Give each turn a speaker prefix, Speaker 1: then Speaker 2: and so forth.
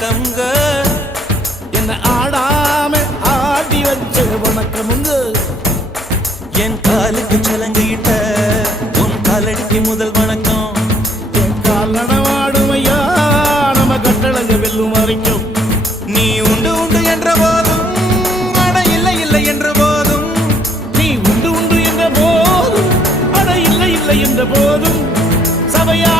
Speaker 1: வணக்கங்க
Speaker 2: என்ன ஆடாம ஆடி வச்ச வணக்கமுங்க.
Speaker 1: என் காலுக்கு சலங்கிட்ட உன் காலடிக்கு முதல் வணக்கம்.
Speaker 2: என் கால் நடவாடுமையா நம்ம கட்டளங்க வெல்லும் வரைக்கும்.
Speaker 1: நீ உண்டு உண்டு என்ற போதும் அட இல்லை இல்லை என்ற போதும்.
Speaker 2: நீ உண்டு உண்டு என்ற போதும் அட இல்லை இல்லை என்ற போதும். சபையா